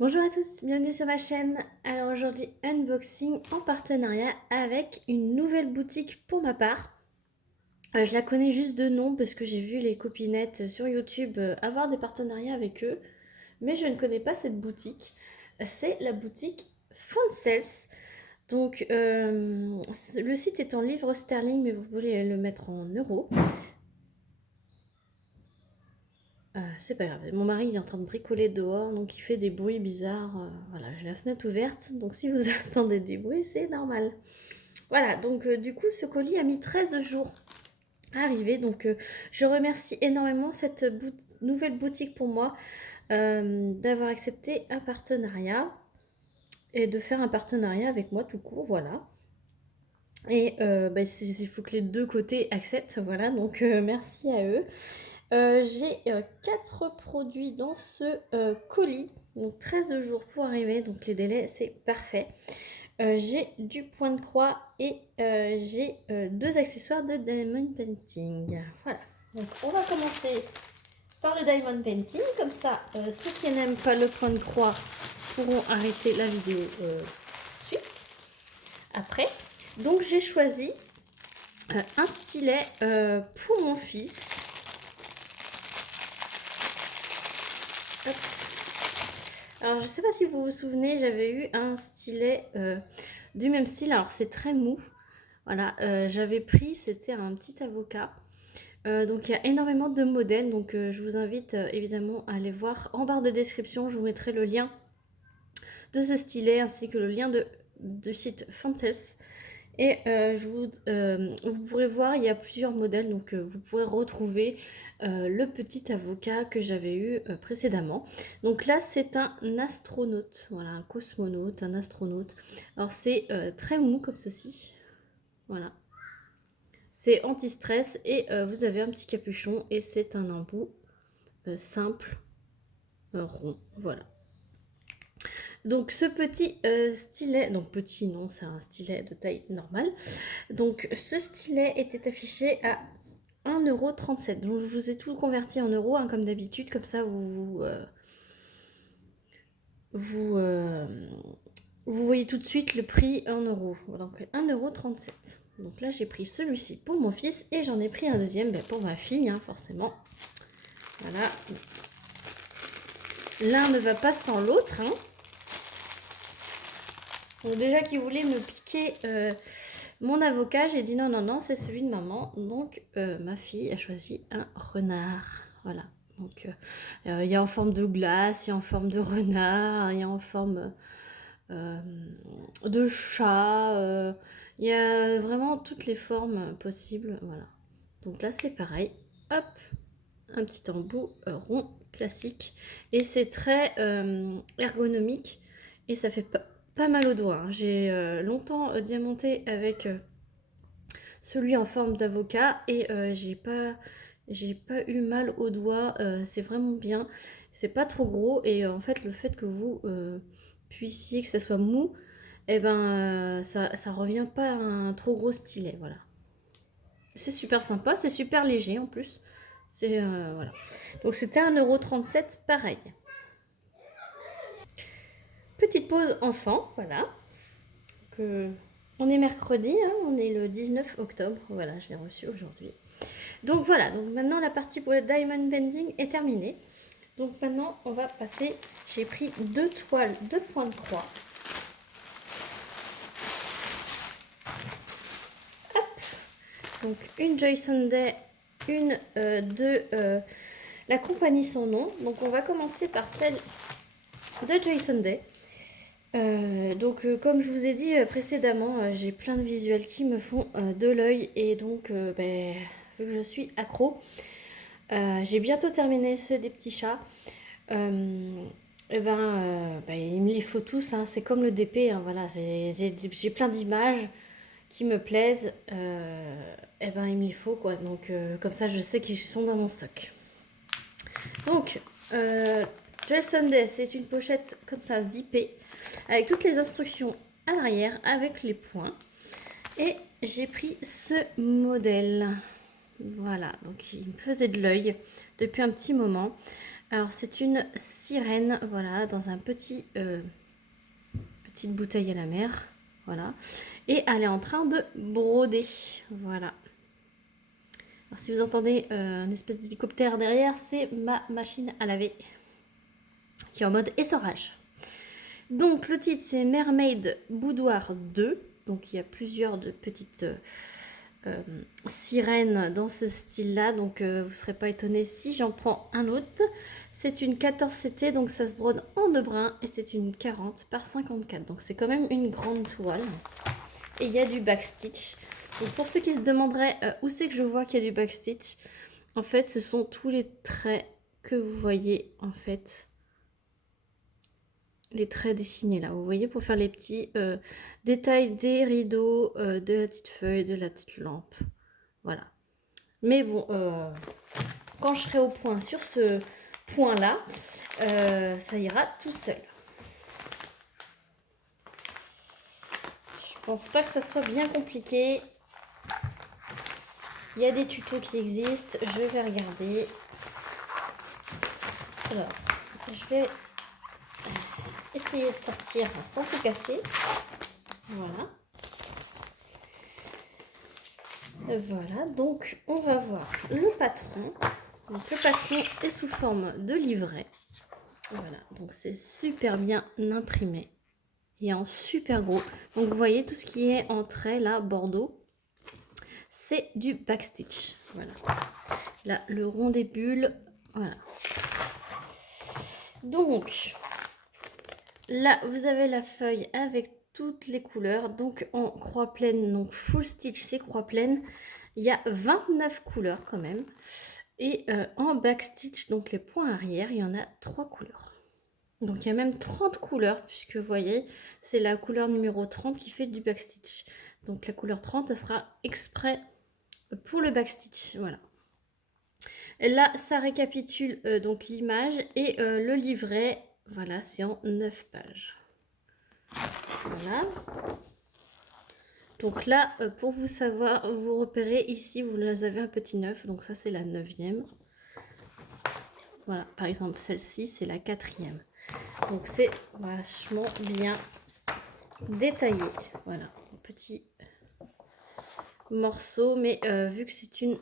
Bonjour à tous, bienvenue sur ma chaîne. Alors aujourd'hui, unboxing en partenariat avec une nouvelle boutique pour ma part. Je la connais juste de nom parce que j'ai vu les copinettes sur YouTube avoir des partenariats avec eux, mais je ne connais pas cette boutique. C'est la boutique Foncels. Donc le site est en livres sterling, mais vous pouvez le mettre en euros. C'est pas grave, mon mari il est en train de bricoler dehors, donc il fait des bruits bizarres. Voilà, j'ai la fenêtre ouverte, donc si vous entendez des bruits, c'est normal. Voilà, donc du coup, ce colis a mis 13 jours à arriver. Donc je remercie énormément cette nouvelle boutique pour moi d'avoir accepté un partenariat et de faire un partenariat avec moi tout court, voilà. Et bah, il faut que les deux côtés acceptent, voilà, donc merci à eux. J'ai 4 produits dans ce colis, donc 13 jours pour arriver, donc les délais c'est parfait. J'ai du point de croix et j'ai 2 accessoires de diamond painting. Voilà, donc on va commencer par le diamond painting, comme ça ceux qui n'aiment pas le point de croix pourront arrêter la vidéo suite, après. Donc j'ai choisi un stylet pour mon fils. Hop. Alors je sais pas si vous vous souvenez, j'avais eu un stylet du même style, alors c'est très mou. Voilà, j'avais pris, c'était un petit avocat. Donc il y a énormément de modèles, donc je vous invite évidemment à aller voir en barre de description, je vous mettrai le lien de ce stylet ainsi que le lien de site Fances. Et vous pourrez voir, il y a plusieurs modèles, donc vous pourrez retrouver le petit avocat que j'avais eu précédemment. Donc là, c'est un astronaute, voilà, un cosmonaute, un astronaute. Alors c'est très mou comme ceci, voilà. C'est anti-stress et vous avez un petit capuchon et c'est un embout simple, rond, voilà. Donc ce petit stylet, donc petit non, c'est un stylet de taille normale. Donc ce stylet était affiché à 1,37 €. Donc je vous ai tout converti en euros, hein, comme d'habitude, comme ça vous, vous voyez tout de suite le prix en euros. Donc 1,37 €. Donc là j'ai pris celui-ci pour mon fils et j'en ai pris un deuxième pour ma fille, hein, forcément. Voilà. L'un ne va pas sans l'autre, hein. Donc déjà qu'il voulait me piquer mon avocat, j'ai dit non, non, non, c'est celui de maman. Donc ma fille a choisi un renard. Voilà. Donc il y a en forme de glace, il y a en forme de renard, il y a en forme de chat. Il y a vraiment toutes les formes possibles. Voilà. Donc là c'est pareil. Hop, un petit embout rond classique. Et c'est très ergonomique et ça fait pas mal aux doigts, hein. J'ai longtemps diamanté avec celui en forme d'avocat et j'ai pas eu mal aux doigts. C'est vraiment bien, c'est pas trop gros et en fait le fait que vous puissiez que ça soit mou, et ben ça revient pas à un trop gros stylet, voilà. C'est super sympa, c'est super léger en plus. C'est voilà. Donc c'était 1,37 € pareil. Petite pause enfant, voilà. Que on est mercredi, hein, on est le 19 octobre. Voilà, je l'ai reçu aujourd'hui. Donc voilà, donc maintenant la partie pour le diamond bending est terminée. Donc maintenant on va passer, j'ai pris 2 toiles de point de croix. Hop. Donc une Joy Sunday, une de la compagnie sans nom. Donc on va commencer par celle de Joy Sunday. Comme je vous ai dit précédemment, j'ai plein de visuels qui me font de l'œil et donc vu que je suis accro, j'ai bientôt terminé ceux des petits chats. Il me les faut tous, hein, c'est comme le DP, hein, voilà, j'ai plein d'images qui me plaisent, il me les faut quoi, donc comme ça je sais qu'ils sont dans mon stock. Donc, Joy Sunday, c'est une pochette comme ça zippée avec toutes les instructions à l'arrière avec les points. Et j'ai pris ce modèle. Voilà, donc il me faisait de l'œil depuis un petit moment. Alors c'est une sirène, voilà, dans un petite bouteille à la mer, voilà. Et elle est en train de broder, voilà. Alors si vous entendez une espèce d'hélicoptère derrière, c'est ma machine à laver qui est en mode essorage. Donc le titre c'est Mermaid Boudoir 2. Donc il y a plusieurs de petites sirènes dans ce style-là. Donc vous ne serez pas étonnés si j'en prends un autre. C'est une 14 CT, donc ça se brode en 2 brins. Et c'est une 40 par 54. Donc c'est quand même une grande toile. Et il y a du backstitch. Donc pour ceux qui se demanderaient où c'est que je vois qu'il y a du backstitch, en fait ce sont tous les traits que vous voyez en fait. Les traits dessinés là, vous voyez, pour faire les petits détails des rideaux, de la petite feuille, de la petite lampe. Voilà. Mais bon, quand je serai au point sur ce point-là, ça ira tout seul. Je pense pas que ça soit bien compliqué. Il y a des tutos qui existent, je vais regarder. Alors, je vais essayer de sortir sans tout casser. Voilà. Voilà, donc on va voir le patron. Donc le patron est sous forme de livret. Voilà, donc c'est super bien imprimé et en super gros. Donc vous voyez tout ce qui est en trait là, bordeaux, c'est du backstitch. Voilà, là le rond des bulles, voilà. Donc là vous avez la feuille avec toutes les couleurs, donc en croix pleine, donc full stitch c'est croix pleine. Il y a 29 couleurs quand même. Et en backstitch, donc les points arrière, il y en a 3 couleurs. Donc il y a même 30 couleurs, puisque vous voyez, c'est la couleur numéro 30 qui fait du backstitch. Donc la couleur 30, elle sera exprès pour le backstitch. Voilà. Et là, ça récapitule donc l'image et le livret. Voilà, c'est en 9 pages. Voilà. Donc là, pour vous savoir, vous repérez ici, vous avez un petit 9. Donc ça, c'est la 9e. Voilà, par exemple, celle-ci, c'est la 4e. Donc c'est vachement bien détaillé. Voilà, un petit morceau, mais vu que c'est une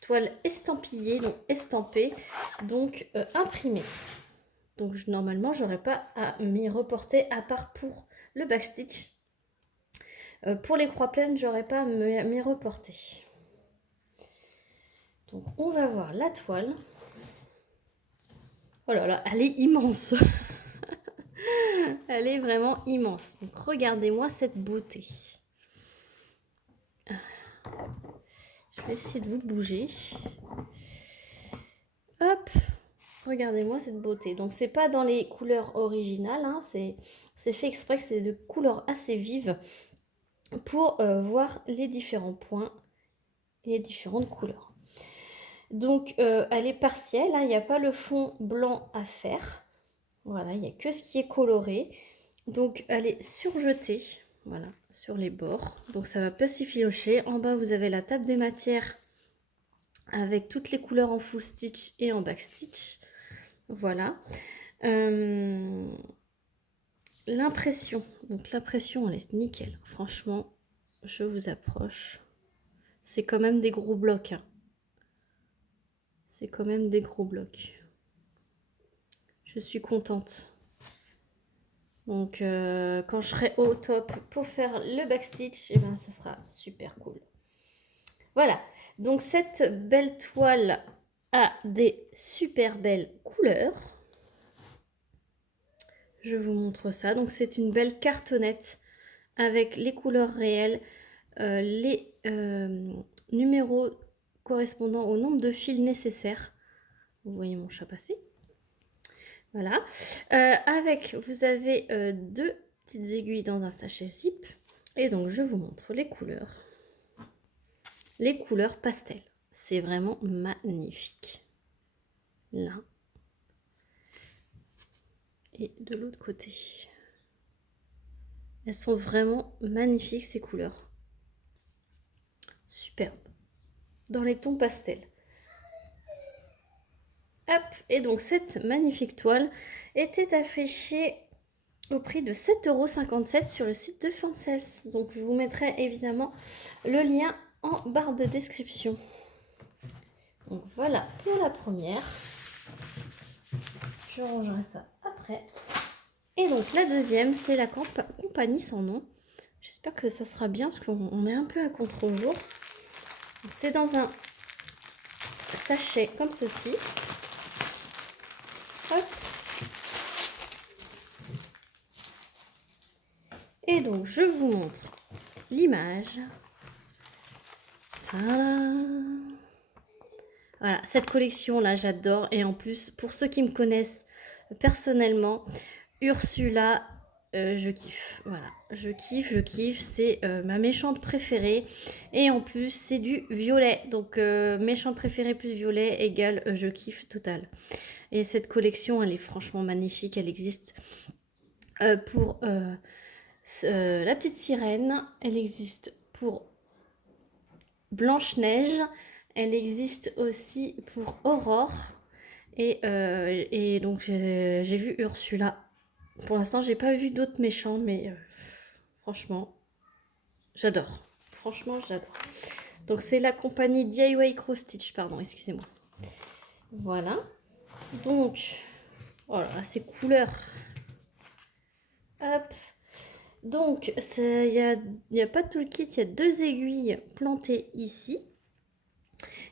toile estampillée, donc estampée, donc imprimée. Donc normalement, j'aurais pas à m'y reporter à part pour le backstitch. Pour les croix pleines, j'aurais pas à m'y reporter. Donc on va voir la toile. Oh là là, elle est immense. Elle est vraiment immense. Donc regardez-moi cette beauté. Je vais essayer de vous bouger. Hop, regardez-moi cette beauté. Donc c'est pas dans les couleurs originales, hein, c'est fait exprès que c'est de couleurs assez vives pour voir les différents points et les différentes couleurs. Donc elle est partielle, hein, il n'y a pas le fond blanc à faire. Voilà, il n'y a que ce qui est coloré. Donc elle est surjetée, voilà, sur les bords. Donc ça va pas s'effilocher. En bas, vous avez la table des matières avec toutes les couleurs en full stitch et en back stitch. Voilà. L'impression. Donc l'impression, elle est nickel. Franchement, je vous approche. C'est quand même des gros blocs. Hein. C'est quand même des gros blocs. Je suis contente. Donc quand je serai au top pour faire le backstitch, et ben, ça sera super cool. Voilà. Donc cette belle toile a des super belles couleurs. Je vous montre ça. Donc c'est une belle cartonnette avec les couleurs réelles, les numéros correspondant au nombre de fils nécessaires. Vous voyez mon chat passer. Voilà. Vous avez 2 petites aiguilles dans un sachet zip. Et donc je vous montre les couleurs. Les couleurs pastel. C'est vraiment magnifique. Là. Et de l'autre côté. Elles sont vraiment magnifiques ces couleurs. Superbe. Dans les tons pastels. Hop, et donc cette magnifique toile était affichée au prix de 7,57 € sur le site de Fancels. Donc je vous mettrai évidemment le lien en barre de description. Donc voilà pour la première. Je rangerai ça après. Et donc la deuxième, c'est la compagnie sans nom. J'espère que ça sera bien parce qu'on est un peu à contre-jour. C'est dans un sachet comme ceci. Hop. Et donc je vous montre l'image. Voilà, cette collection là j'adore, et en plus pour ceux qui me connaissent personnellement, Ursula, je kiffe. Voilà, je kiffe, c'est ma méchante préférée, et en plus c'est du violet, donc méchante préférée plus violet égale je kiffe total. Et cette collection elle est franchement magnifique, elle existe pour la petite sirène, elle existe pour Blanche-Neige, elle existe aussi pour Aurore, et donc j'ai vu Ursula. Pour l'instant j'ai pas vu d'autres méchants, mais franchement j'adore. Franchement j'adore. Donc c'est la compagnie DIY Cross Stitch, pardon, excusez-moi. Voilà. Donc, voilà, ces couleurs. Hop. Donc, il y a pas tout le kit, il y a 2 aiguilles plantées ici.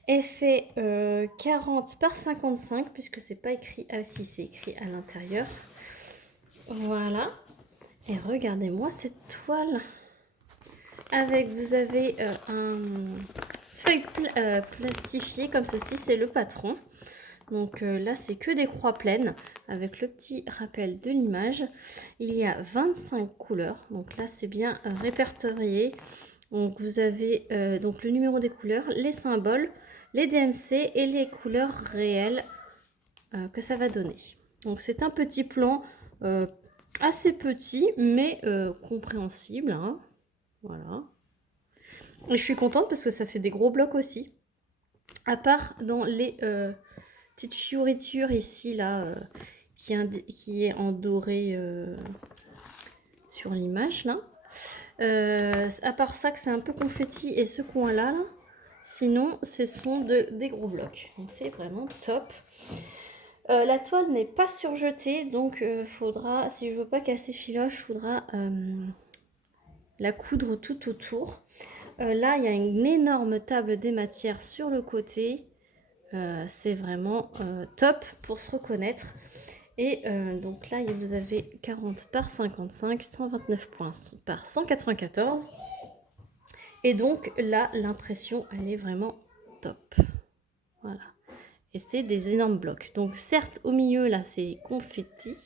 Effet 40 par 55, puisque c'est pas écrit. Ah si, c'est écrit à l'intérieur. Voilà. Et regardez-moi cette toile. Avec, vous avez un feuille plastifiée comme ceci, c'est le patron. Donc là, c'est que des croix pleines avec le petit rappel de l'image. Il y a 25 couleurs. Donc là, c'est bien répertorié. Donc vous avez donc le numéro des couleurs, les symboles, les DMC et les couleurs réelles que ça va donner. Donc c'est un petit plan assez petit, mais compréhensible. Hein. Voilà. Et je suis contente parce que ça fait des gros blocs aussi. À part dans les petite fioritures ici, là, qui est en doré sur l'image, là. À part ça, que c'est un peu confetti et ce coin-là, là, sinon, ce sont des gros blocs. Donc, c'est vraiment top. La toile n'est pas surjetée, donc faudra, si je veux pas casser filoche, faudra la coudre tout autour. Là, il y a une énorme table des matières sur le côté. C'est vraiment top pour se reconnaître. Et donc là, vous avez 40 par 55, 129 points par 194. Et donc là, l'impression, elle est vraiment top. Voilà. Et c'est des énormes blocs. Donc certes, au milieu, là, c'est confetti.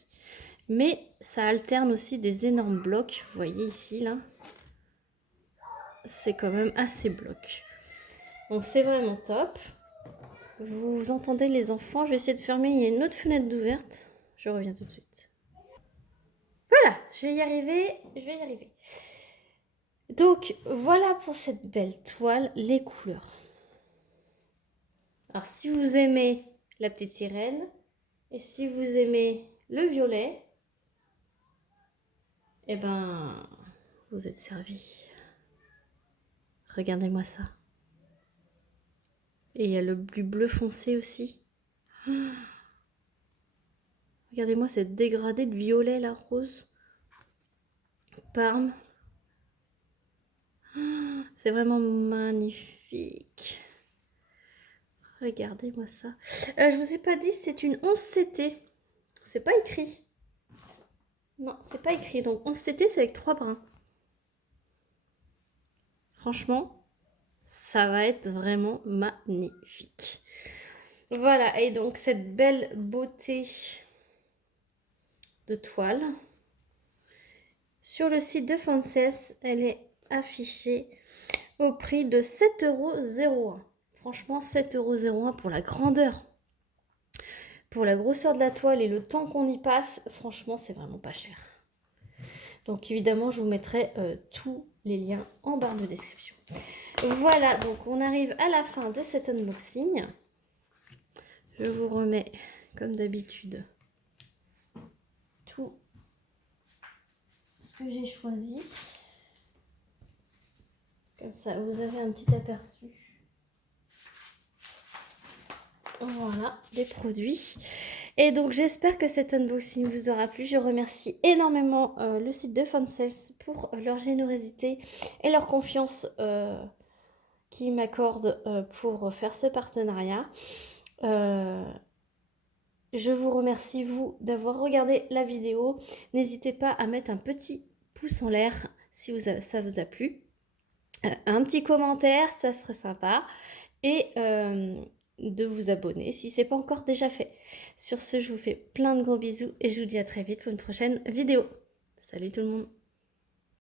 Mais ça alterne aussi des énormes blocs. Vous voyez ici, là. C'est quand même assez bloc. Donc c'est vraiment top. Vous entendez les enfants? Je vais essayer de fermer. Il y a une autre fenêtre d'ouverte. Je reviens tout de suite. Voilà, je vais y arriver. Donc voilà pour cette belle toile, les couleurs. Alors si vous aimez la petite sirène et si vous aimez le violet, eh ben vous êtes servis. Regardez-moi ça. Et il y a du bleu foncé aussi. Regardez-moi cette dégradée de violet, la rose. Parme. C'est vraiment magnifique. Regardez-moi ça. Je vous ai pas dit, c'est une 11CT. C'est pas écrit. Non, c'est pas écrit. Donc 11CT, c'est avec 3 brins. Franchement, ça va être vraiment magnifique. Voilà, et donc cette belle beauté de toile. Sur le site de Fancels, elle est affichée au prix de 7,01 €. Franchement, 7,01 € pour la grandeur. Pour la grosseur de la toile et le temps qu'on y passe, franchement, c'est vraiment pas cher. Donc évidemment, je vous mettrai tous les liens en barre de description. Voilà, donc on arrive à la fin de cet unboxing. je vous remets, comme d'habitude, tout ce que j'ai choisi. Comme ça, vous avez un petit aperçu. Voilà, des produits. Et donc, j'espère que cet unboxing vous aura plu. Je remercie énormément le site de Fansales pour leur générosité et leur confiance qu'ils m'accordent pour faire ce partenariat. Je vous remercie, vous, d'avoir regardé la vidéo. N'hésitez pas à mettre un petit pouce en l'air si ça vous a plu. Un petit commentaire, ça serait sympa. Et de vous abonner si ce n'est pas encore déjà fait. Sur ce, je vous fais plein de gros bisous et je vous dis à très vite pour une prochaine vidéo. Salut tout le monde!